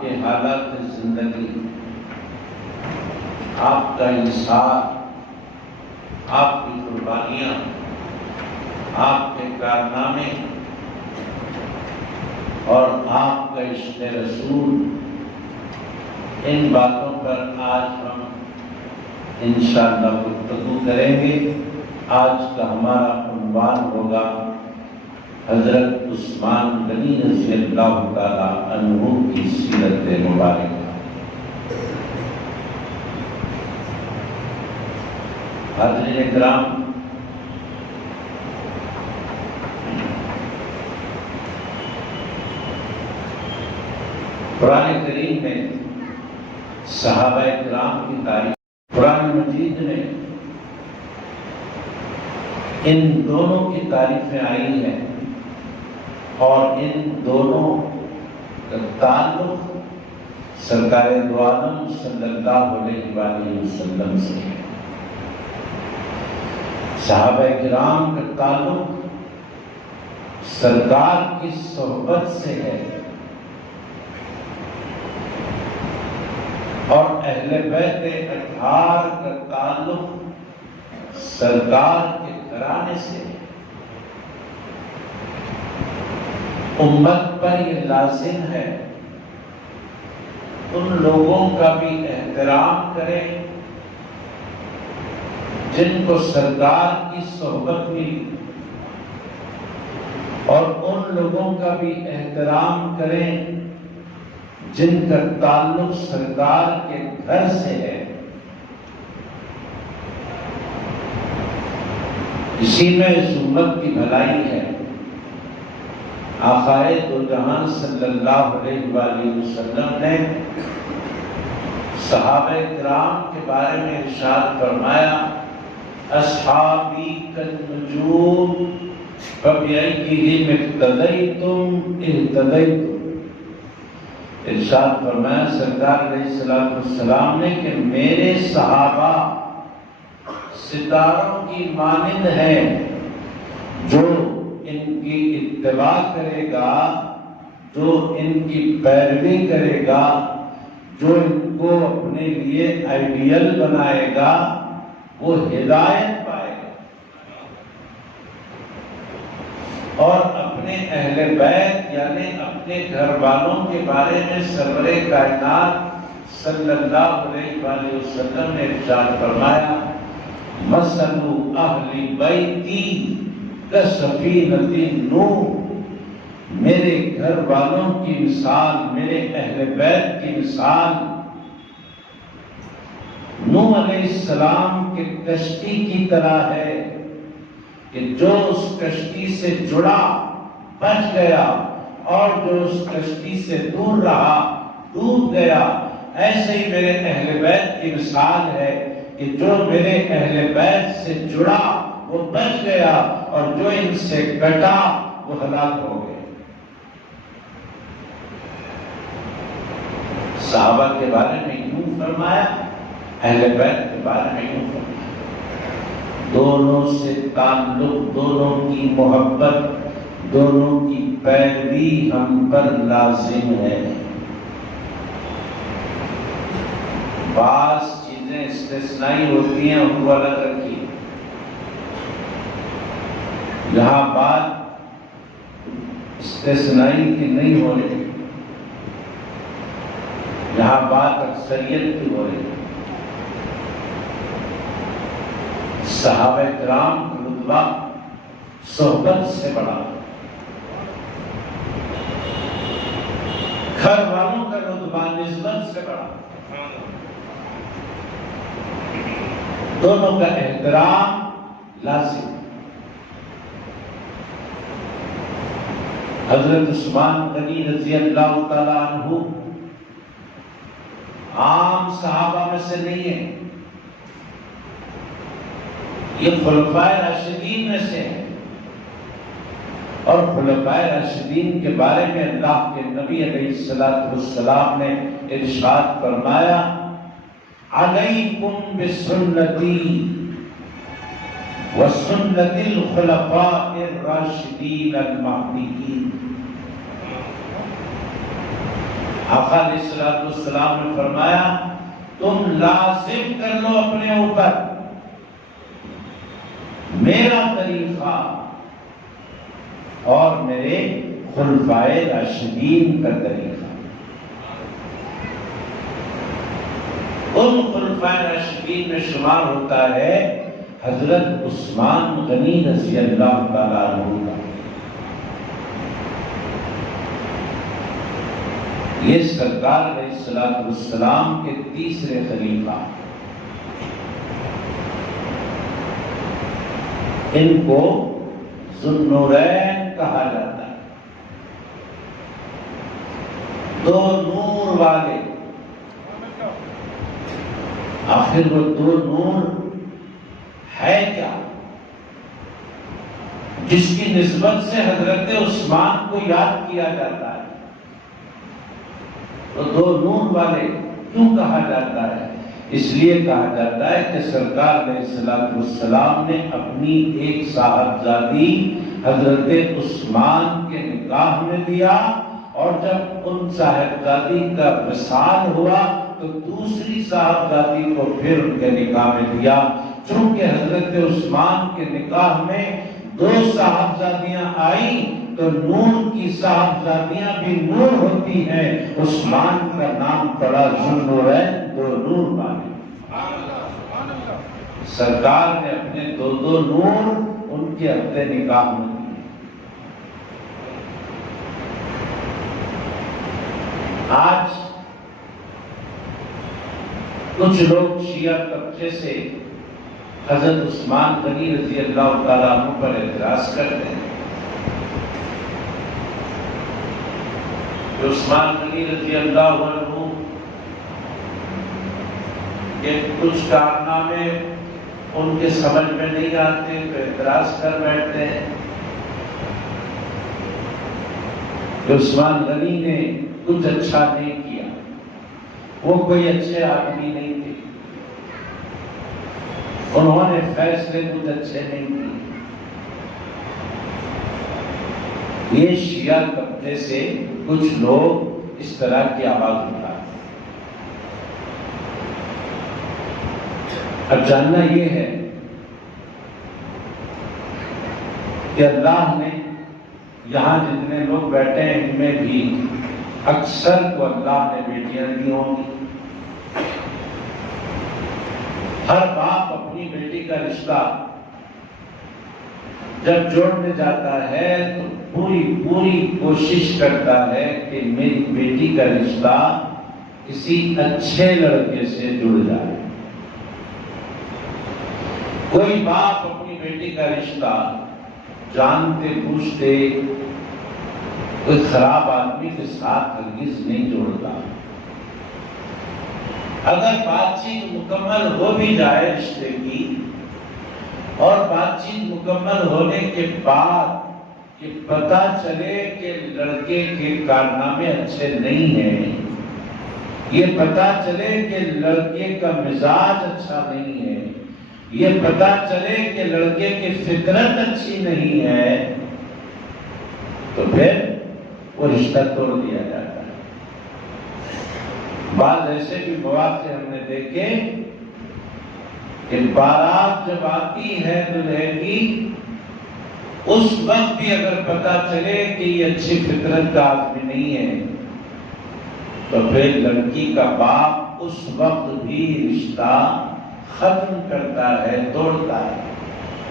آپ کے حالات زندگی، آپ کا انصاف، آپ کی قربانیاں، آپ کے کارنامے اور آپ کا عشق رسول، ان باتوں پر آج ہم انشاءاللہ گفتگو کریں گے۔ آج کا ہمارا عنوان ہوگا حضرت عثمان غنی رضی اللہ تعالیٰ عنہ کی سیرت مبارکہ۔ حاضرین اکرام، قرآن کریم میں صحابہ کرام کی تاریخ، قرآن مجید میں ان دونوں کی تاریخیں آئی ہیں اور ان دونوں کا تعلق سرکار دو عالم صلی اللہ علیہ وآلہ وسلم سے ہے۔ صحابہ کرام کا تعلق سرکار کی صحبت سے ہے اور اہل بیت اطہار کا تعلق سرکار کے گھرانے سے ہے۔ امت پر یہ لازم ہے ان لوگوں کا بھی احترام کرے جن کو سرکار کی صحبت ملی، اور ان لوگوں کا بھی احترام کریں جن کا تعلق سرکار کے گھر سے ہے۔ اسی میں اس امت کی بھلائی ہے۔ آقائے دو جہاں صلی اللہ علیہ وآلہ وسلم نے صحابہ کرام کے بارے میں ارشاد فرمایا، اصحابی کالنجوم فبأیہم اقتدیتم اہتدیتم۔ ارشاد فرمایا سرکار علیہ السلام نے کہ میرے صحابہ ستاروں کی مانند ہیں، جو ان کی اتباع کرے گا، جو ان کی پیروی کرے گا، جو ان کو اپنے لیے آئیڈیل بنائے گا، وہ ہدایت پائے گا۔ اور اپنے اہل بیت یعنی اپنے گھر والوں کے بارے میں سرور کائنات صلی اللہ علیہ وآلہ وسلم نے ارشاد فرمایا، مثل اہل بیتی کسفینۃ نوح، میرے گھر والوں کی مثال، میرے اہل بیت کی مثال نوح علیہ السلام کے کشتی کی طرح ہے کہ جو اس کشتی سے جڑا بچ گیا اور جو اس کشتی سے دور رہا ڈوب گیا۔ ایسے ہی میرے اہل بیت کی مثال ہے کہ جو میرے اہل بیت سے جڑا وہ بچ گیا اور جو ان سے کٹا وہ ہلاک ہو گئے۔ صحابہ کے بارے میں یوں فرمایا، اہل بیت کے بارے میں یوں فرمایا، دونوں سے تعلق، دونوں کی محبت، دونوں کی پیروی ہم پر لازم ہے۔ بعض چیزیں استثنائی ہوتی ہیں، ان کو الگ رکھیے۔ جہاں بات استثنائی کی نہیں ہو رہی، جہاں بات اکثریت کی ہو رہی، صحابہ کرام کا رتبہ صحبت سے بڑا، گھر والوں کا رتبہ نسبت سے بڑا، دونوں کا احترام لازم۔ حضرت عثمان غنی رضی اللہ تعالیٰ عنہ عام صحابہ میں سے نہیں ہے، یہ خلفائے راشدین میں سے ہیں، اور خلفائے راشدین کے بارے میں اللہ کے نبی علیہ السلام نے ارشاد فرمایا، علیکم بسنتی وسنت الخلفاء الراشدین المہدیین، آقا علیہ السلام نے فرمایا تم لازم کر لو اپنے اوپر میرا طریقہ اور میرے خلفائے راشدین کا طریقہ۔ ان خلفائے راشدین میں شمار ہوتا ہے حضرت عثمان غنی رضی اللہ تعالیٰ عنہ کا۔ یہ سرکار علیہ السلام کے تیسرے خلیفہ، ان کو ذو النورین کہا جاتا ہے، دو نور والے۔ آخر وہ دو نور ہے کیا جس کی نسبت سے حضرت عثمان کو یاد کیا جاتا ہے؟ تو دو نور والے کیوں کہا جاتا ہے؟ اس لیے کہا جاتا ہے کہ سرکار علیہ السلام نے اپنی ایک صاحبزادی حضرت عثمان کے نکاح میں دیا، اور جب ان صاحبزادی کا وصال ہوا تو دوسری صاحبزادی کو پھر ان کے نکاح میں دیا۔ چونکہ حضرت عثمان کے نکاح میں دو صاحبزادیاں آئیں تو نور کی صاحبزادیاں بھی نور ہوتی ہیں، عثمان کا نام پڑا ذو النورین، دو نور والے۔ سرکار نے اپنے دو نور ان کے اپنے نکاح میں دیے۔ آج کچھ لوگ شیعہ طبقے سے حضرت عثمان غنی رضی اللہ تعالیٰ عنہ پر اعتراض کرتے ہیں کہ عثمان غنی رضی اللہ عنہ کے کچھ کارنامے ان کے سمجھ میں نہیں آتے تو اعتراض کر بیٹھتے ہیں کہ عثمان غنی نے کچھ اچھا نہیں کیا، وہ کوئی اچھے آدمی نہیں تھے، انہوں نے فیصلے کچھ اچھے نہیں کیے۔ یہ شیعہ طبقے سے کچھ لوگ اس طرح کی آواز اٹھاتے ہیں۔ اب جاننا یہ ہے کہ اللہ نے یہاں جتنے لوگ بیٹھے ہیں ان میں بھی اکثر کو اللہ نے بیٹیاں دی ہوں گی۔ ہر باپ اپنی بیٹی کا رشتہ جب جوڑنے جاتا ہے تو پوری کوشش کرتا ہے کہ میری بیٹی کا رشتہ کسی اچھے لڑکے سے جڑ جائے۔ کوئی باپ اپنی بیٹی کا رشتہ جانتے بوجھتے کوئی خراب آدمی کے ساتھ ہرگز نہیں جوڑتا۔ اگر بات چیت مکمل ہو بھی جائے رشتے کی، اور بات چیت مکمل ہونے کے بعد یہ پتہ چلے کہ لڑکے کے کارنامے اچھے نہیں ہیں، یہ پتہ چلے کہ لڑکے کا مزاج اچھا نہیں ہے، یہ پتہ چلے کہ لڑکے کی فطرت اچھی نہیں ہے، تو پھر وہ رشتہ توڑ دیا جاتا ہے۔ بعض ایسے بھی مواقع ہم نے دیکھے کہ بارات جب آتی ہے دلہے کی، اس وقت بھی اگر پتہ چلے کہ یہ اچھی فطرت کا آدمی نہیں ہے تو پھر لڑکی کا باپ اس وقت بھی رشتہ ختم کرتا ہے، توڑتا ہے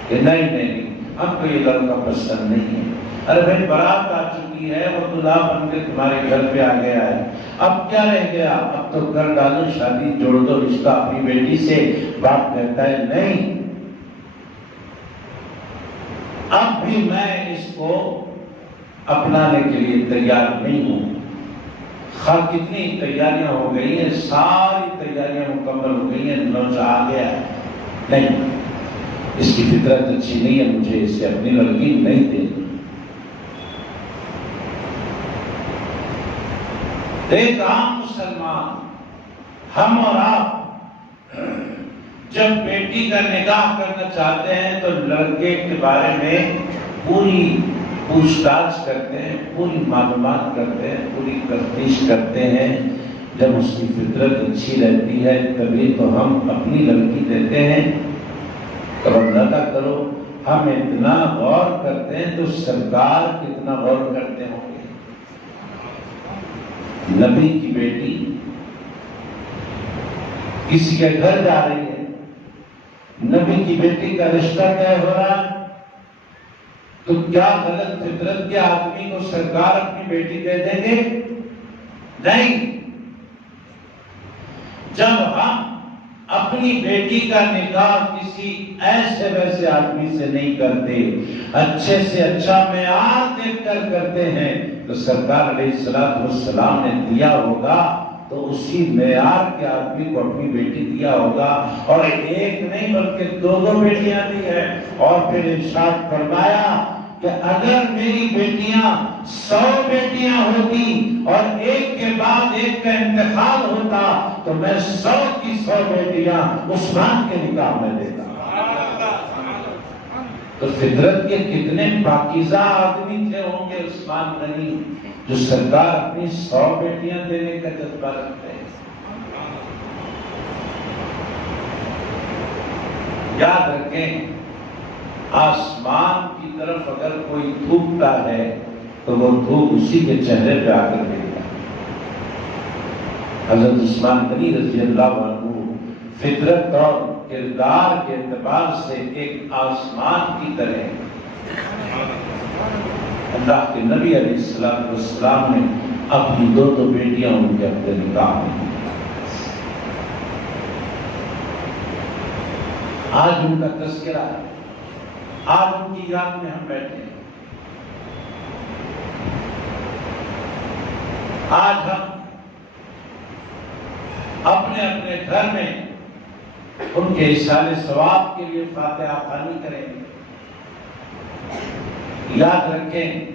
کہ نہیں ہم کو یہ لڑکا پسند نہیں ہے۔ ارے بھائی بارات آ چکی ہے، وہ دلہا بن کے تمہارے گھر پہ آ گیا ہے، اب کیا رہ گیا؟ اب تو کر ڈالو شادی، جوڑ دو رشتہ اپنی بیٹی سے۔ باپ کہتا ہے نہیں، اب بھی میں اس کو اپنانے کے لیے تیار نہیں ہوں۔ خواہ کتنی تیاریاں ہو گئی ہیں، ساری تیاریاں مکمل ہو گئی ہیں، نوچہ آ گیا ہے، نہیں اس کی فطرت اچھی نہیں ہے، مجھے اس سے اپنی لڑکی نہیں دینی۔ ایک عام مسلمان، ہم اور آپ جب بیٹی کا نکاح کرنا چاہتے ہیں تو لڑکے کے بارے میں پوری پوچھ تاچھ کرتے ہیں، پوری معلومات کرتے ہیں، پوری تفتیش کرتے ہیں۔ جب اس کی فطرت اچھی رہتی ہے تبھی تو ہم اپنی لڑکی دیتے ہیں۔ تو اندازہ کرو ہم اتنا غور کرتے ہیں تو سرکار کتنا غور کرتے ہوں گے۔ نبی کی بیٹی کسی کے گھر جا رہی ہے، نبی کی بیٹی کا رشتہ طے ہو رہا ہے، تو کیا غلط فطرت کے آدمی کو سرکار اپنی بیٹی دے دیں گے؟ نہیں۔ جب ہم اپنی بیٹی کا نکاح کسی ایسے ویسے آدمی سے نہیں کرتے، اچھے سے اچھا معیار دیکھ کر کرتے ہیں، تو سرکار علیہ السلام نے دیا ہوگا تو اسی معیار کے آدمی کو اپنی بیٹی دیا ہوگا، اور ایک نہیں بلکہ دو بیٹیاں دی ہیں۔ اور پھر ارشاد فرمایا کہ اگر میری بیٹیاں 100 بیٹیاں ہوتی اور ایک کے بعد ایک کا انتقال ہوتا تو میں 100 کی 100 بیٹیاں عثمان کے نکاح میں دیتا۔ تو فطرت کے کتنے پاکیزہ آدمی تھے ہوں گے عثمان غنی، جو سرکار اپنی 100 بیٹیاں دینے کا جذبہ رکھتے ہیں۔ یاد رکھیں، آسمان کی طرف اگر کوئی تھوکتا ہے تو وہ تھوک اسی کے چہرے پہ آ کر گرتا ہے۔ حضرت عثمان غنی رضی اللہ عنہ فطرت اور کردار کے اعتبار سے ایک آسمان کی طرح، اللہ کے نبی علیہ السلام نے اپنی 2 بیٹیاں ان کے اپنے نکاح میں۔ آج ان کا تذکرہ ہے، آج ان کی یاد میں ہم بیٹھے ہیں۔ آج ہم اپنے اپنے گھر میں ان کے اصال ثواب کے لیے فاتحہ خوانی کریں گے۔ یاد رکھیں،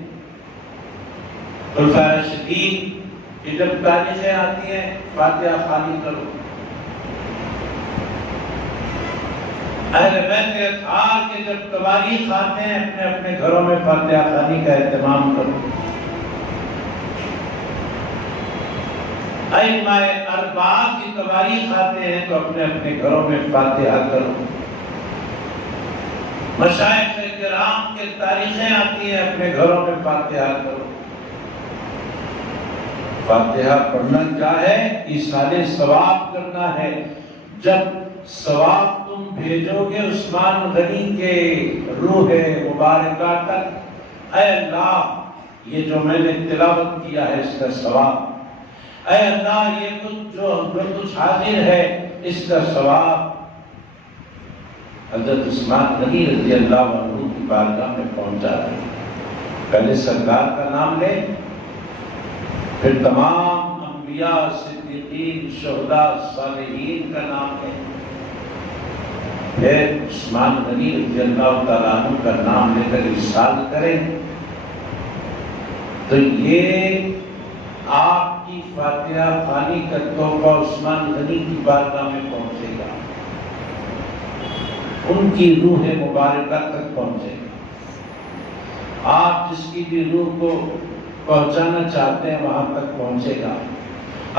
خلفائے راشدین کی جب تاریخیں آتی ہیں فاتحہ خوانی کرو۔ اہل بیت اطہار کے جب تواریخ آتے ہیں اپنے اپنے گھروں میں فاتحہ خوانی کا اہتمام کرو۔ ائمہ اربعہ کی تواریخ آتے ہیں تو اپنے اپنے گھروں میں فاتحہ کرو۔ مشائخ کرام کے تاریخیں آتی ہیں اپنے گھروں میں فاتحہ کرو۔ فاتحہ پڑھنا کیا ہے؟ ایصال ثواب کرنا ہے۔ جب ثواب تم بھیجو گے عثمان غنی کے روح مبارکہ تک، اے اللہ یہ جو میں نے تلاوت کیا ہے اس کا ثواب، اے اللہ یہ جو کچھ حاضر ہے اس کا ثواب حضرت عثمان غنی رضی اللہ عنہ کی بارگاہ میں پہنچا دے۔ پہلے سرکار کا نام لے، پھر تمام انبیاء، صدیقین، شہداء، صالحین کا نام لے، پھر عثمان غنی رضی اللہ تعالیٰ عنہ کا نام لے کر ارشاد کریں تو یہ آپ کی فاتحہ خوانی کا تحفہ عثمان غنی کی بارگاہ میں پہنچے گا، ان کی روح مبارکہ تک پہنچے گا۔ آپ جس کی بھی روح کو پہنچانا چاہتے ہیں وہاں تک پہنچے گا۔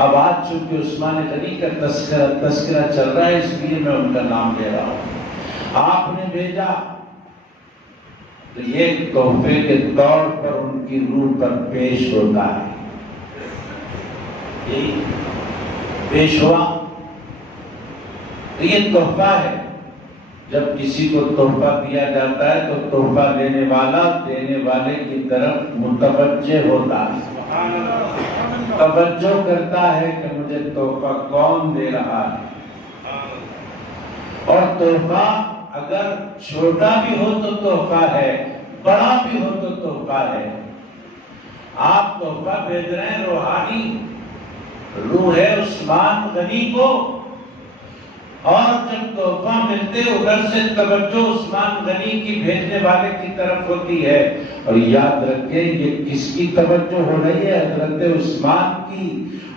اب آج چونکہ عثمان غنی کا تذکرہ چل رہا ہے اس لیے میں ان کا نام لے رہا ہوں۔ آپ نے بھیجا تو یہ تحفے کے طور پر ان کی روح پر پیش ہوتا ہے، پیش ہوا تو یہ تحفہ ہے۔ جب کسی کو تحفہ دیا جاتا ہے تو تحفہ لینے والا دینے والے کی طرف متوجہ ہوتا ہے، توجہ کرتا ہے کہ مجھے تحفہ کون دے رہا ہے۔ اور تحفہ اگر چھوٹا بھی ہو تو تحفہ ہے، بڑا بھی ہو تو تحفہ ہے۔ آپ تحفہ بھیج رہے ہیں روحانی، روح ہے عثمان غنی کو، اور جب تحفہ ملتے ادھر سے توجہ عثمان غنی کی بھیجنے والے کی طرف ہوتی ہے۔ اور یاد رکھیں یہ کس کی توجہ ہو رہی ہے؟ حضرت عثمان کی،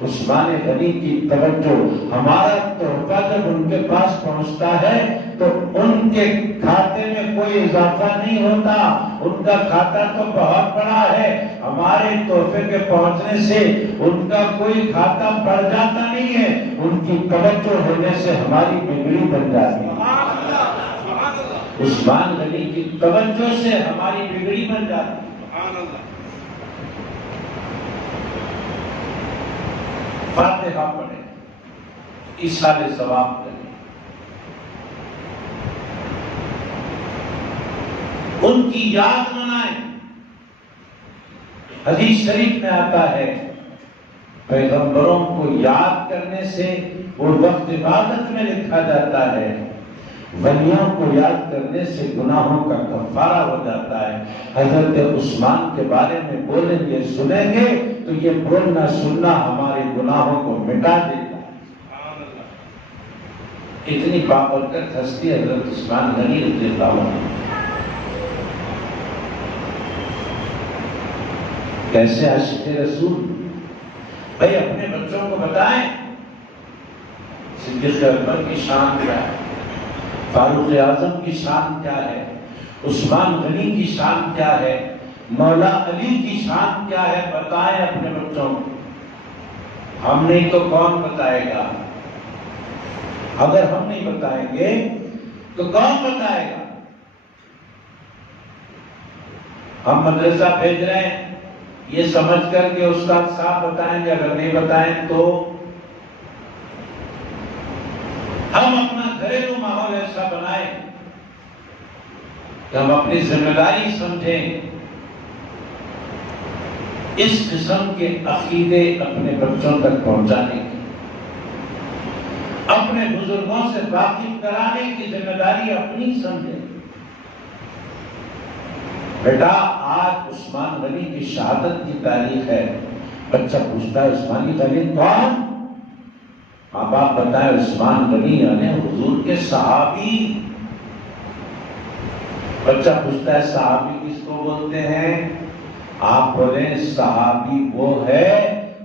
عثمان غنی کی توجہ۔ ہمارا تحفہ جب ان کے پاس پہنچتا ہے تو ان کے کھاتے میں کوئی اضافہ نہیں ہوتا، ان کا کھاتا تو بہت بڑا ہے، ہمارے تحفے کے پہنچنے سے ان کا کوئی کھاتا بڑھ جاتا نہیں ہے، ان کی توجہ ہونے سے ہماری بگڑی بن جاتی ہے۔ عثمان غنی کی توجہ سے ہماری بگڑی بن جاتی ہے۔ فاتحہ پڑھیں، ایصال ثواب کریں، ان کی یاد منائیں۔ حدیث شریف میں آتا ہے پیغمبروں کو یاد کرنے سے وہ وقت عبادت میں لکھا جاتا ہے، ولیوں کو یاد کرنے سے گناہوں کا کفارہ ہو جاتا ہے۔ حضرت عثمان کے بارے میں بولیں گے سنیں گے تو یہ بولنا سننا ہمارے گناہوں کو مٹا دیتا ہے۔ اتنی بابرکت ہستی حضرت عثمان غنی رضی اللہ عنہ۔ کیسے عاشق رسول؟ بھائی اپنے بچوں کو بتائیں صدیق اکبر کی شان کیا ہے، فاروق اعظم کی شان کیا ہے، عثمان غنی کی شان کیا ہے، مولا علی کی شان کیا ہے، بتائیں اپنے بچوں کو۔ ہم نہیں تو کون بتائے گا؟ اگر ہم نہیں بتائیں گے تو کون بتائے گا؟ ہم مدرسہ بھیج رہے ہیں یہ سمجھ کر کے استاد صاحب بتائیں گے، اگر نہیں بتائیں تو ہم اپنا گھریلو ماحول ایسا بنائیں کہ ہم اپنی ذمہ داری سمجھیں، اس قسم کے عقیدے اپنے بچوں تک پہنچانے کی، اپنے بزرگوں سے واقف کرانے کی ذمہ داری اپنی سمجھیں۔ بیٹا آج عثمان غنی کی شہادت کی تاریخ ہے، بچہ پوچھتا ہے عثمان غنی کون؟ ماں باپ بتائیں عثمان غنی یعنی حضور کے صحابی۔ بچہ پوچھتا ہے صحابی کس کو بولتے ہیں؟ آپ بولیں صحابی وہ ہے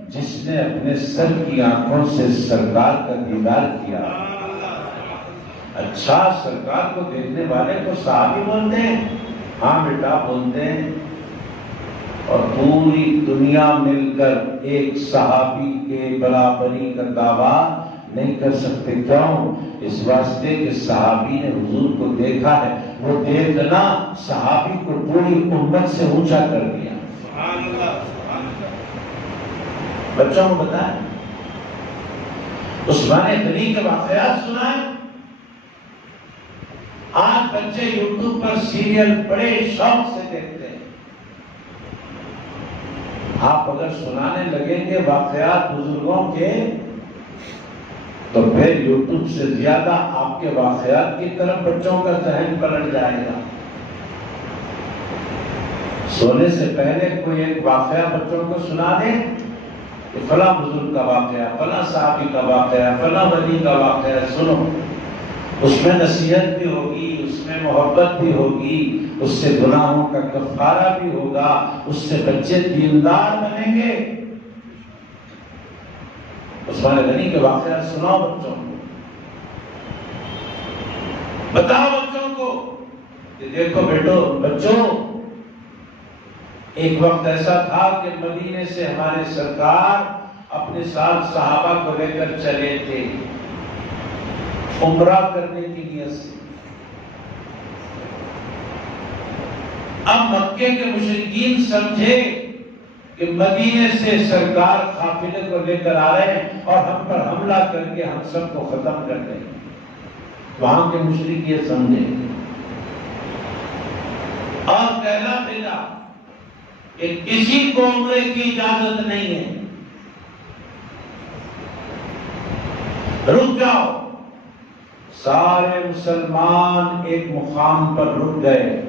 جس نے اپنے سر کی آنکھوں سے سرکار کا دیدار کیا۔ اچھا، سرکار کو دیکھنے والے کو صحابی بولتے ہیں؟ ہاں بیٹا بولتے ہیں۔ اور پوری دنیا مل کر ایک صحابی کے برابری کا دعویٰ نہیں کر سکتے، کیوں؟ اس واسطے کہ صحابی نے حضور کو دیکھا ہے، وہ دیکھنا صحابی کو پوری امت سے اونچا کر دیا۔ بچوں کو بتائیں، عثمان غنی کے واقعات سنائیں۔ آج بچے یوٹیوب پر سیریل بڑے شوق سے دیکھتے ہیں، آپ اگر سنانے لگیں گے واقعات بزرگوں کے تو پھر یوٹیوب سے زیادہ آپ کے واقعات کی طرف بچوں کا ذہن پلٹ جائے گا۔ سونے سے پہلے کوئی ایک واقعہ بچوں کو سنا دیں کہ فلاں بزرگ کا واقعہ، فلاں صحابی کا واقعہ، فلاں ولی کا واقعہ سنو، اس میں نصیحت بھی ہوگی، اس میں محبت بھی ہوگی، اس سے گناہوں کا کفارہ بھی ہوگا، اس سے بچے دیندار بنیں گے۔ عثمان غنی کے واقعات سناؤ بچوں کو، بتاؤ بچوں کو کہ دیکھو بیٹو بچوں، ایک وقت ایسا تھا کہ مدینے سے ہمارے سرکار اپنے ساتھ صحابہ کو لے کر چلے تھے عمرہ کرنے کی نیت سے۔ اب مکے کے مشرکین سمجھے کہ مدینے سے سرکار قافلے کو لے کر آ رہے ہیں اور ہم پر حملہ کر کے ہم سب کو ختم کر دیں گے۔ وہاں کے مشرک یہ سمجھے اور کہنا بھیجا کہ کسی کو عمرے کی اجازت نہیں ہے، رک جاؤ۔ سارے مسلمان ایک مقام پر رک گئے،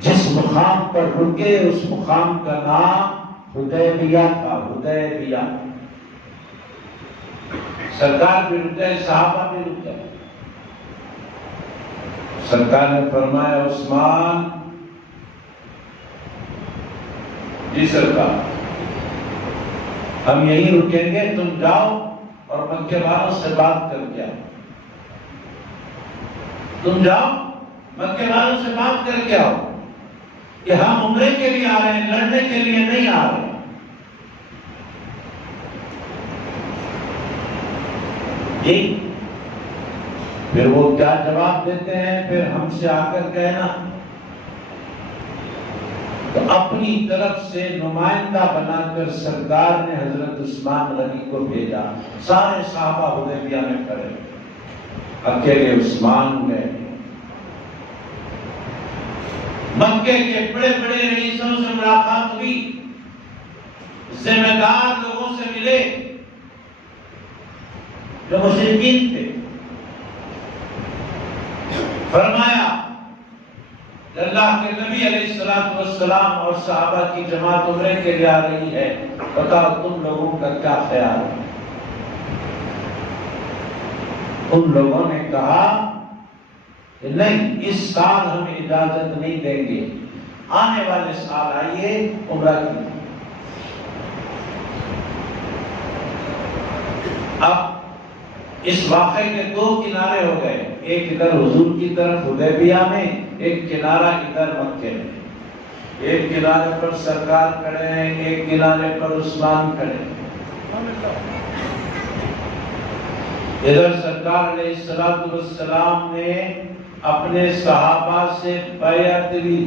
جس مقام پر رکے اس مقام کا نام حدیبیہ تھا۔ حدیبیہ، سرکار بھی رک گئے، صحابہ بھی رک گئے۔ سرکار نے فرمایا عثمان، جی سرکار ہم یہیں رکیں گے، تم جاؤ اور مکے والوں سے بات کر کے آؤ۔ تم جاؤ مکے والوں سے بات کر کے آؤ کہ ہم عمرے کے لیے آ رہے ہیں، لڑنے کے لیے نہیں آ رہے۔ جی پھر وہ کیا جواب دیتے ہیں؟ پھر ہم سے آ کر کہنا، تو اپنی طرف سے نمائندہ بنا کر سرکار نے حضرت عثمان غنی کو بھیجا۔ سارے صحابہ حدیبیہ میں کھڑے، اکیلے عثمان گئے۔ مکے کے بڑے بڑے رئیسوں سے ملاقات ہوئی، ذمہ دار لوگوں سے ملے جو مشرکین تھے۔ فرمایا کہ اللہ کے نبی علیہ السلام اور صحابہ کی جماعت عمرے کے لیے آ رہی ہے، بتاؤ تم لوگوں کا کیا خیال ہے؟ ان لوگوں نے کہا کہ نہیں، اس سال ہم اجازت نہیں دیں گے، آنے والے سال آئیے عمرہ کی۔ اب اس واقعے کے دو کنارے ہو گئے، ایک ادھر حضور کی طرف حدیبیہ میں، ایک کنارہ ادھر مکے میں۔ ایک کنارے پر سرکار کھڑے ہیں، ایک کنارے پر عثمان کھڑے ہیں۔ ادھر سرکار علیہ السلام نے اپنے صحابہ سے بیعت لی۔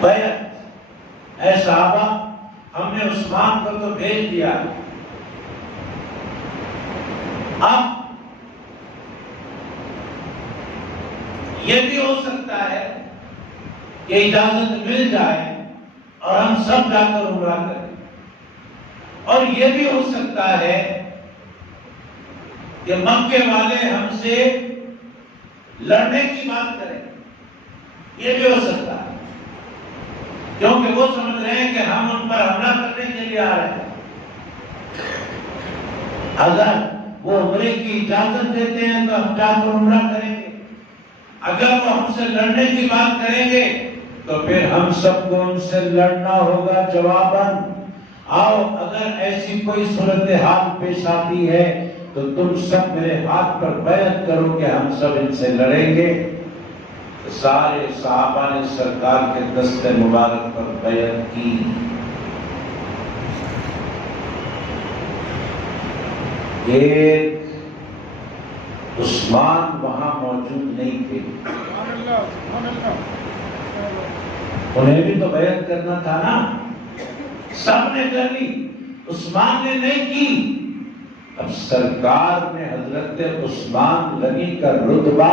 بیعت، اے صحابہ ہم نے عثمان کو تو بھیج دیا، اب یہ بھی ہو سکتا ہے کہ اجازت مل جائے اور ہم سب جا کر عمرہ کریں، اور یہ بھی ہو سکتا ہے کہ مکے والے ہم سے لڑنے کی بات کریں، یہ بھی ہو سکتا ہے، کیونکہ وہ سمجھ رہے ہیں کہ ہم ان پر حملہ کرنے کے لیے آ رہے ہیں۔ اگر وہ عمرے کی اجازت دیتے ہیں تو ہم جا کر عمرہ کریں گے، اگر وہ ہم سے لڑنے کی بات کریں گے تو پھر ہم سب کو ان سے لڑنا ہوگا جواباً۔ آؤ اگر ایسی کوئی صورتحال پیش آتی ہے تو تم سب میرے ہاتھ پر بیعت کرو کہ ہم سب ان سے لڑیں گے۔ سارے صحابہ نے سرکار کے دست مبارک پر بیعت کی۔ ایک عثمان وہاں موجود نہیں تھے، انہیں بھی تو بیعت کرنا تھا نا، سب نے کر لی، عثمان نے نہیں کی۔ اب سرکار نے حضرت عثمان غنی کا رتبہ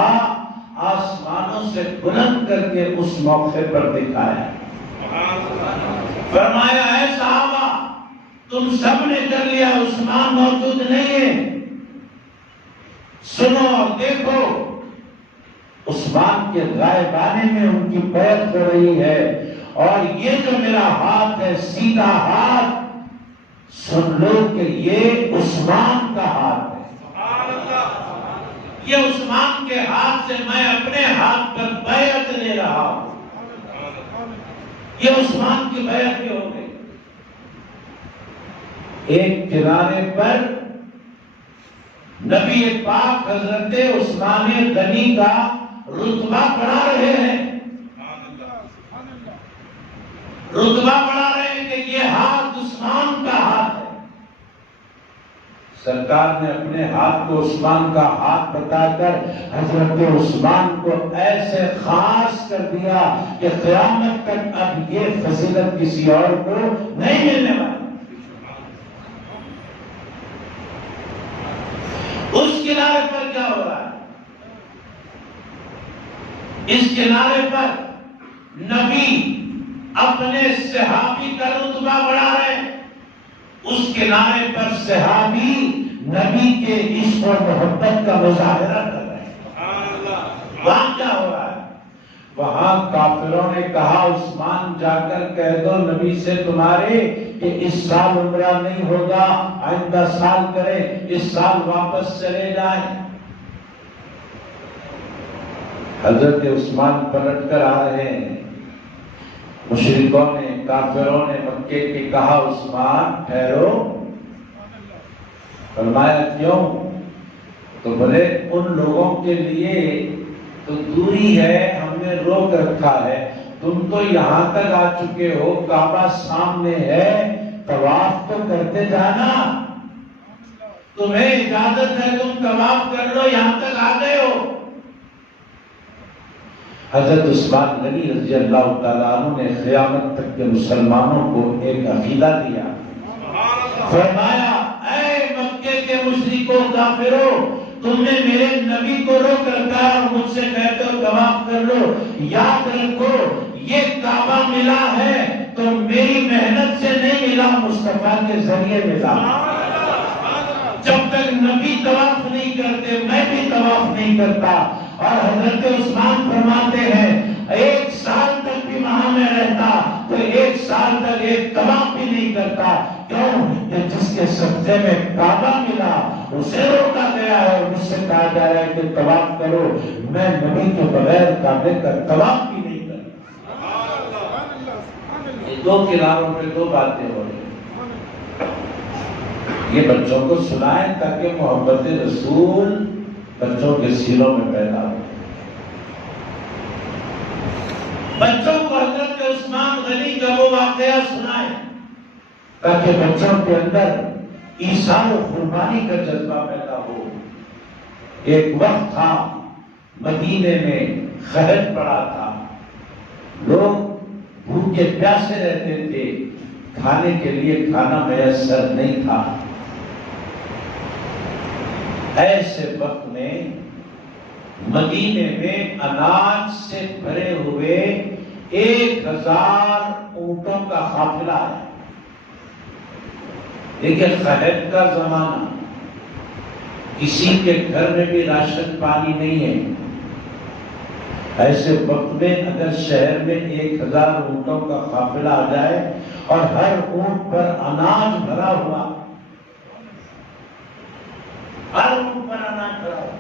آسمانوں سے بلند کر کے اس موقع پر دکھایا۔ فرمایا اے صحابہ تم سب نے کر لیا، عثمان موجود نہیں ہے، سنو اور دیکھو، عثمان کے غائب آنے میں ان کی بیعت ہو رہی ہے، اور یہ جو میرا ہاتھ ہے سیدھا ہاتھ، سن لو کہ یہ عثمان کا ہاتھ ہے، یہ عثمان کے ہاتھ سے میں اپنے ہاتھ پر بیعت لے رہا ہوں۔ یہ عثمان کی بیعت بھی ہو گئی۔ ایک کنارے پر نبی پاک حضرت عثمان غنی کا رتبہ بڑھا رہے ہیں، رتبہ بڑھا رہے ہیں کہ یہ ہاتھ عثمان کا ہاتھ ہے۔ سرکار نے اپنے ہاتھ کو عثمان کا ہاتھ بتا کر حضرت عثمان کو ایسے خاص کر دیا کہ قیامت تک اب یہ فضیلت کسی اور کو نہیں ملنے والی۔ اس کنارے پر کیا ہو رہا ہے؟ اس کنارے پر نبی اپنے صحابی کا رتبہ بڑھا رہے ہیں، اس کنارے پر صحابی نبی کے عشق و محبت کا مظاہرہ کر رہے ہیں۔ وہاں کیا ہو رہا ہے؟ وہاں کافروں نے کہا عثمان جا کر کہہ دو نبی سے تمہارے کہ اس سال عمرہ نہیں ہوگا، آئندہ سال کرے، اس سال واپس چلے جائیں۔ حضرت عثمان پلٹ کر آ رہے ہیں، مشرکوں نے کافروں نے مکے کے کہا عثمان ٹھہرو، فرمایا کیوں؟ تو بولے ان لوگوں کے لیے تو دوری ہے، ہم نے روک رکھا ہے، تم تو یہاں تک آ چکے ہو، کعبہ سامنے ہے، طواف تو کرتے جانا، تمہیں اجازت ہے، تم طواف کر لو، یہاں تک آ گئے ہو۔ حضرت عثمان غنی رضی اللہ تعالیٰ عنہ نے قیامت تک کے مسلمانوں کو ایک عقیدہ دیا، فرمایا اے مکے کے مشرکو کافرو، تم نے میرے نبی کو روک رکھا اور مجھ سے کہتے ہو طواف کر لو، یاد رکھو یہ کعبہ ملا ہے تو میری محنت سے نہیں ملا، مصطفیٰ کے ذریعے ملا۔ جب تک نبی طواف نہیں کرتے میں بھی طواف نہیں کرتا۔ اور حضرت عثمان فرماتے ہیں 1 سال تک بھی وہاں میں رہتا تو 1 سال تک ایک طواف بھی نہیں کرتا، کیوں کہ جس کے صدقے میں کعبہ ملا اسے روکا گیا ہے اور مجھ سے کہا جا رہا ہے کہ طواف کرو، میں نبی کے بغیر کعبے کا طواف بھی نہیں کرتا۔ یہ 2 کناروں پہ 2 باتیں ہو رہی ہیں، یہ بچوں کو سنائیں تاکہ محبت رسول بچوں کے سینوں میں پیدا ہو۔ بچوں کو حضرت عثمان غنی کا وہ واقعہ سنائیں تاکہ بچوں کے اندر ایثار و قربانی کا جذبہ پیدا ہو۔ ایک وقت تھا مدینے میں قحط پڑا تھا، لوگ بھوکے پیاسے رہتے تھے، کھانے کے لیے کھانا میسر نہیں تھا۔ ایسے وقت میں مدینے میں اناج سے بھرے ہوئے 1000 اونٹوں کا قافلہ ہے۔ دیکھیں قحط کا زمانہ، کسی کے گھر میں بھی راشن پانی نہیں ہے، ایسے وقت میں اگر شہر میں 1000 اونٹوں کا قافلہ آ جائے اور ہر اونٹ پر اناج بھرا ہوا، ہر اونٹ پر اناج بھرا ہوا،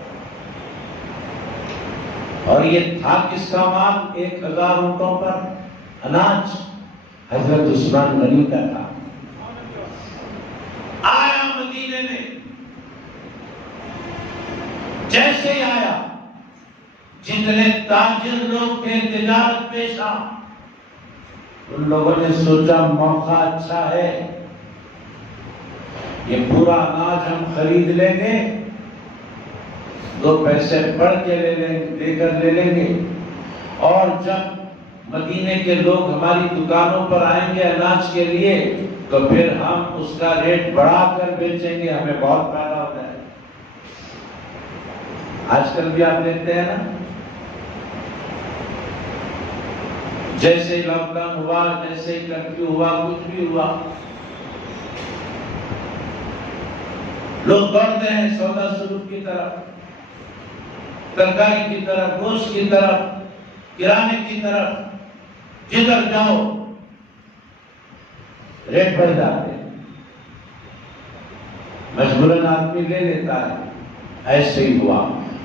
اور یہ تھا کس کا مال؟ 1000 اونٹوں پر اناج حضرت عثمان غنی کا تھا۔ آیا مدینے میں، جیسے ہی آیا جتنے تاجر لوگ تھے تجارت پیشہ، ان لوگوں نے سوچا موقع اچھا ہے، یہ پورا اناج ہم خرید لیں گے، 2 پیسے بڑھ کے لے لیں گے، اور جب مدینے کے لوگ ہماری دکانوں پر آئیں گے اناج کے لیے تو پھر ہم اس کا ریٹ بڑھا کر بیچیں گے، ہمیں بہت فائدہ ہوتا ہے۔ آج کل بھی آپ دیکھتے ہیں نا، جیسے لاک ڈاؤن ہوا، جیسے کرفیو ہوا، کچھ بھی ہوا، لوگ دوڑتے ہیں سودا سلوک کی طرف، ترکاری کی طرف، گوشت کی طرف، کرانے کی طرف، جدھر جاؤ ریٹ بڑھ جاتے ہیں، مجبوراً آدمی لے لیتا ہے۔ ایسے ہی ہوا،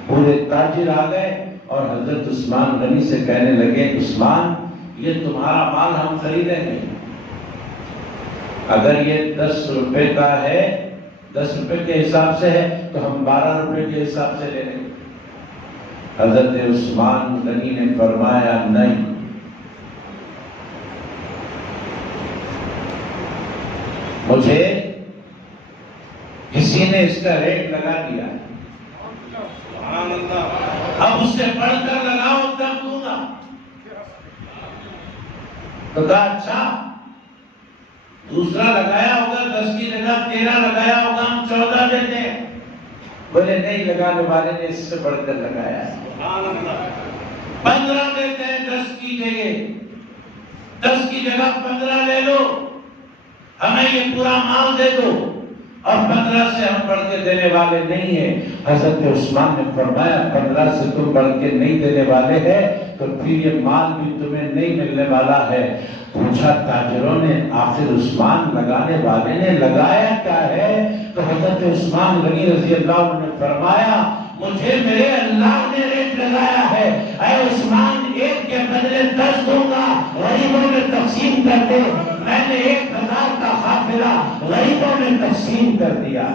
پورے تاجر آ گئے اور حضرت عثمان غنی سے کہنے لگے عثمان یہ تمہارا مال ہم خریدیں گے، اگر یہ 10 روپے کا ہے، 10 روپے کے حساب سے ہے تو ہم 12 روپے کے حساب سے لے لیں گے۔ حضرت عثمان غنی نے فرمایا نہیں، مجھے کسی نے اس کا ریٹ لگا دیا، اب اس سے بڑھ کر لگاؤ تب دوں گا۔ تو کہا اچھا، دوسرا لگایا ہوگا 10 کی جگہ 13 لگایا ہوگا، ہم 14 دیتے ہیں۔ بولے نہیں، لگانے والے نے اس سے بڑھ کر لگایا، 15 دیتے ہیں 10 کی جگہ، 10 کی جگہ 15 لے لو، ہمیں یہ پورا مال دے دو، اور 15 سے ہم بڑھ کے دینے والے نہیں ہیں۔ حضرت عثمان نے فرمایا 15 سے تم بڑھ کے نہیں دینے والے ہیں تو پھر یہ مال بھی تمہیں نہیں ملنے والا ہے۔ پوچھا تاجروں نے آخر عثمان لگانے والے نے لگایا کیا ہے؟ تو حضرت عثمان غنی رضی اللہ عنہ نے فرمایا مجھے میرے اللہ نے ریٹ لگایا ہے، اے عثمان 1 کے بدلے 10 دوں گا، غریبوں میں تقسیم کر دے۔ میں نے 1000 کا قافلہ غریبوں میں تقسیم کر دیا۔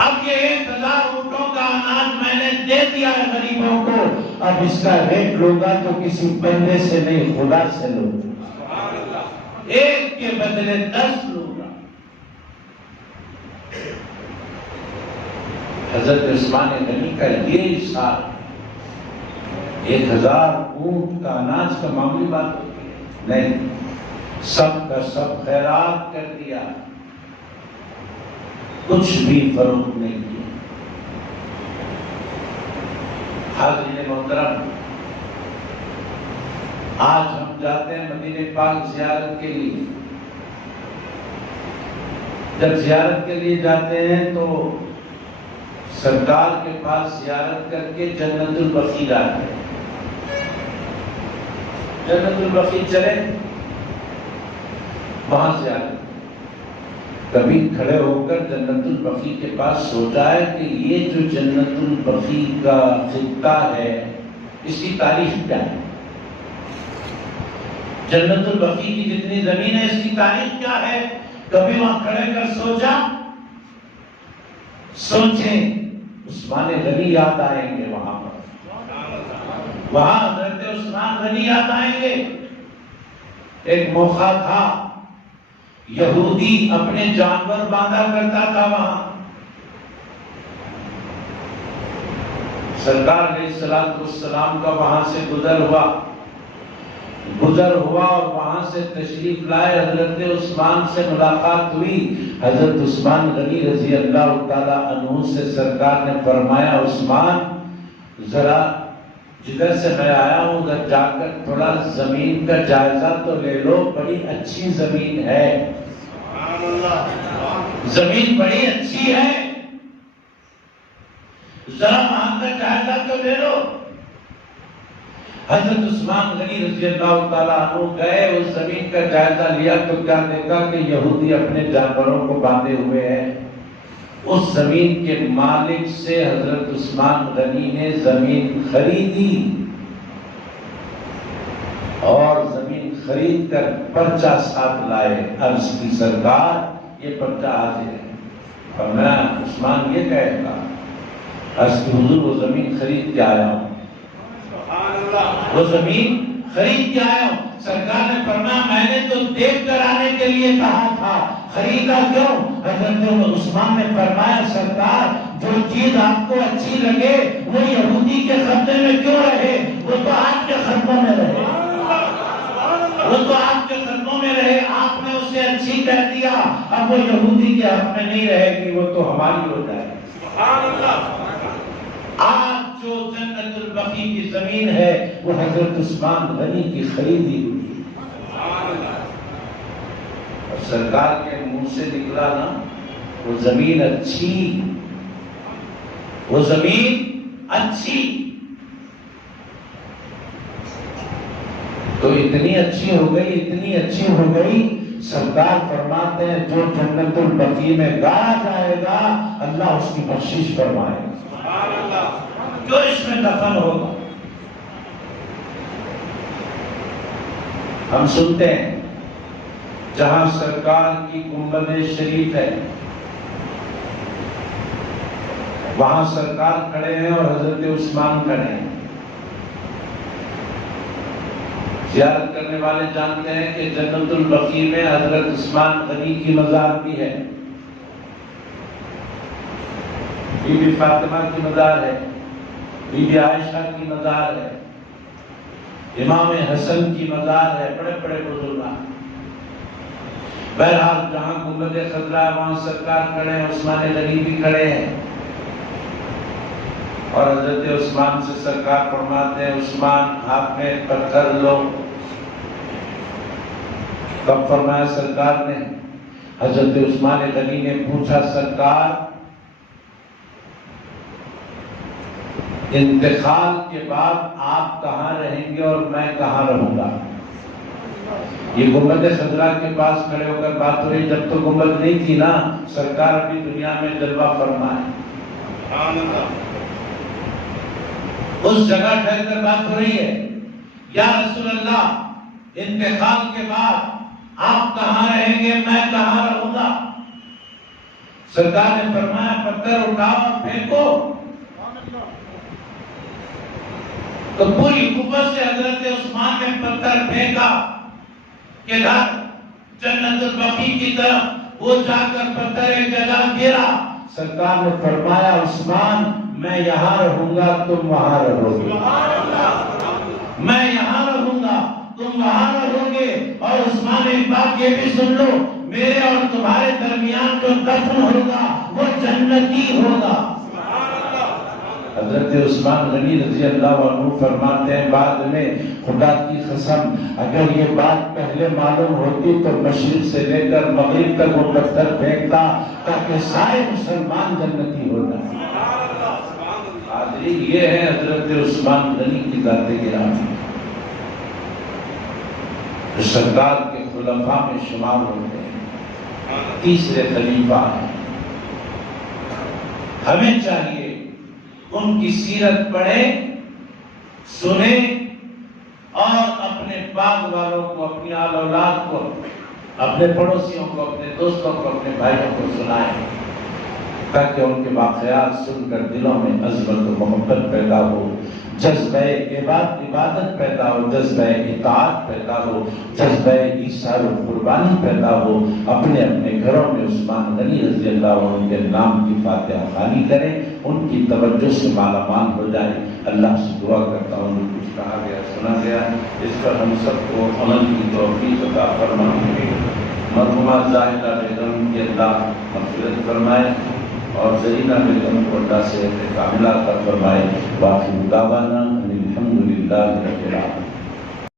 اب یہ 1000 اونٹوں کا اناج میں نے دے دیا ہے غریبوں کو، اب اس کا ریٹ لوگا تو کسی بندے سے نہیں، خدا سے لوں گا، ایک کے بدلے 10 لوں گا۔ حضرت عثمان غنی کا یہ اشارہ، 1000 اونٹ کا اناج کا معمولی بات ہوتی ہے نہیں، سب کا سب خیرات کر دیا، کچھ بھی فروخت نہیں کیا۔ حاضرین محترم، آج ہم جاتے ہیں مدینہ پاک زیارت کے لیے، جب زیارت کے لیے جاتے ہیں تو سرکار کے پاس زیارت کر کے جنت البقیع جاتے ہیں۔ جنت البقیع چلے، وہاں زیارت، کبھی کھڑے ہو کر جنت البقیع کے پاس سوچا ہے کہ یہ جو جنت البقیع کا خطہ ہے اس کی تاریخ کیا ہے؟ جنت البقیع کی جتنی زمین ہے اس کی تاریخ کیا ہے؟ کبھی وہاں کھڑے کر سوچا؟ سوچیں، عثمان غنی یاد آئیں گے وہاں پر، وہاں حضرت عثمان غنی یاد آئیں گے۔ ایک موقع تھا یہودی اپنے جانور باندھا کرتا تھا وہاں، سرکار علیہ السلام کا وہاں سے گزر ہوا اور وہاں سے تشریف لائے، حضرت عثمان سے ملاقات ہوئی۔ حضرت عثمان غنی رضی اللہ تعالی عنہ سے سرکار نے فرمایا، عثمان ذرا جدھر سے میں آیا ہوں ادھر جا کر تھوڑا زمین کا جائزہ تو لے لو، بڑی اچھی زمین ہے، زمین بڑی اچھی ہے، ذرا وہاں کا جائزہ تو لے لو۔ حضرت عثمان غنی رضی اللہ تعالیٰ عنہ گئے، اس زمین کا جائزہ لیا تو کیا دیکھا کہ یہودی اپنے جانوروں کو باندھے ہوئے ہیں۔ اس زمین کے مالک سے حضرت عثمان غنی نے زمین خریدی اور زمین خرید کر پرچہ ساتھ لائے، عرض کی سرکار یہ پرچہ حاضر ہے۔ فرمایا عثمان یہ کہے گا، عرض کی حضور وہ زمین خرید کے آیا ہوں، وہ زمین خرید کے آیا ہوں۔ سرکار نے فرمایا میں نے تو دیکھ کر آنے کے لیے کہا تھا، خریدا کیوں؟ حضرت عثمان نے فرمایا سرکار جو چیز آپ کو اچھی لگے وہ یہودی کے قبضے میں کیوں رہے؟ وہ تو آپ کے قدموں میں رہے، وہ تو آپ کے قدموں میں رہے، آپ نے اسے اچھی کہہ دیا، اب وہ یہودی کے حق میں نہیں رہے گی، وہ تو ہماری ہو جائے گی۔ سبحان اللہ۔ آج جو جنت البقیع کی زمین ہے وہ حضرت عثمان غنی کی خریدی ہوئی، اور سرکار کے منہ سے نکلا نا وہ زمین اچھی، وہ زمین اچھی، تو اتنی اچھی ہو گئی، اتنی اچھی ہو گئی، سرکار فرماتے ہیں جو جنت البقیع میں گایا جائے گا اللہ اس کی بخشش فرمائے گا، جو اس میں دفن ہوگا۔ ہم سنتے ہیں جہاں سرکار کی گنبد شریف ہے وہاں سرکار کھڑے ہیں اور حضرت عثمان کھڑے ہیں۔ زیارت کرنے والے جانتے ہیں کہ جنت البقیع میں حضرت عثمان غنی کی مزار بھی ہے، بی بی فاطمہ کی مزار ہے، بی بی عائشہ کی مزار ہے، امام حسن کی مزار ہے، بڑے بڑے بزرگان۔ بہرحال جہاں گنبد خضرا ہے وہاں سرکار کھڑے ہیں، عثمان غنی بھی کھڑے ہیں، اور حضرت عثمان سے سرکار فرماتے ہیں عثمان ہاتھ میں پتھر لو۔ کب فرمایا سرکار نے؟ حضرت عثمان غنی نے پوچھا سرکار انتقال کے بعد آپ کہاں رہیں گے اور میں کہاں رہوں گا؟ یہ گنبد خضرا کے پاس کھڑے ہو کر بات ہو رہی، جب تو گنبد نہیں تھی نا، سرکار ابھی دنیا میں جلوہ فرمائے، اس جگہ ٹھہر کر بات ہو رہی ہے، یا رسول اللہ انتقال کے بعد آپ کہاں رہیں گے میں کہاں رہوں گا؟ سرکار نے فرمایا پتھر اٹھاؤ پھینکو، تو پوری قوت سے حضرت عثمان نے پتھر پھینکا کہ جنت البقیع کی طرف وہ جا کر پتھر ایک جگہ گرا۔ سرکار نے فرمایا عثمان میں یہاں رہوں گا تم وہاں رہو گے، میں یہاں رہوں گا تم وہاں رہو گے، اور عثمان ایک بات یہ بھی سن لو، میرے اور تمہارے درمیان جو دفن ہوگا وہ جنتی ہوگا۔ حضرت عثمان غنی رضی اللہ عنہ فرماتے ہیں بعد میں خدا کی قسم اگر یہ بات پہلے معلوم ہوتی تو مشرق سے لے کر مغرب تک وہ پتھر پھینکتا تاکہ سارے مسلمان جنتی ہو جائیں۔ حاضرین یہ ہے حضرت عثمان غنی کی ذات گرامی جو سرکار کے خلفاء میں شمار ہوتے ہیں، تیسرے خلیفہ ہیں۔ ہمیں چاہیے ان کی سیرت پڑھیں، سنیں اور اپنے باغ والوں کو، اپنی آل اولاد کو، اپنے پڑوسیوں کو، اپنے دوستوں کو، اپنے بھائیوں کو سنائیں تاکہ ان کے واقعات سن کر دلوں میں عظمت و محبت پیدا ہو، جذبہ عبادت پیدا ہو، جذبہ اطاعت پیدا ہو، جذبہ ایثار و قربانی پیدا ہو۔ اپنے اپنے گھروں میں عثمان غنی رضی اللہ عنہ کے نام کی فاتحہ خوانی کریں، ان کی توجہ سے مالا مال ہو جائے۔ اللہ سے دعا کرتا ہوں جو کچھ کہا گیا سنا گیا اس پر ہم سب کو عمل کی توفیق عطا فرمائے۔ مرحومہ زاہدہ بیگم کی اللہ مغفرت فرمائے اور زرینہ بیگم کو اللہ سے کاملہ عطا فرمائے۔ باقی دعوانا الحمدللہ رب العالمین۔